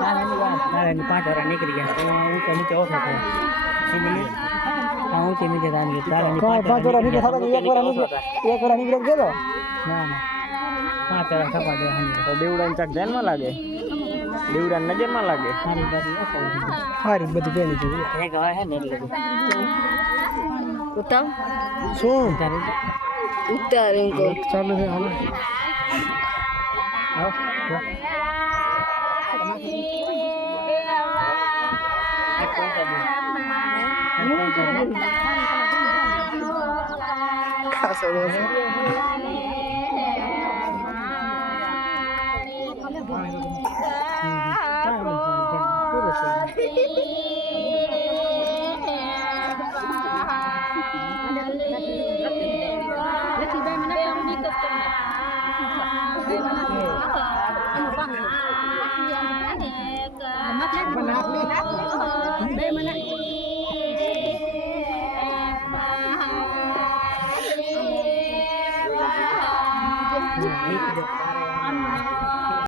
તારાની 5 વાર નીકળી ગયા તો ઊંચા નીચે ઓછા થયા શું બોલી હા ઊંચે નીચે તારાની 5 વાર નીકળે થતા એક વાર નીકળે ગયો ના ના 5 વાર થવા દે તો દેવડાને ચાક ધ્યાનમાં લાગે દેવડાને નજરમાં લાગે સારી બધી પેલી છે એક વાર હે ને એટલે ઉતાર શું ઉતાર ઇनको ચાલુ છે હાલો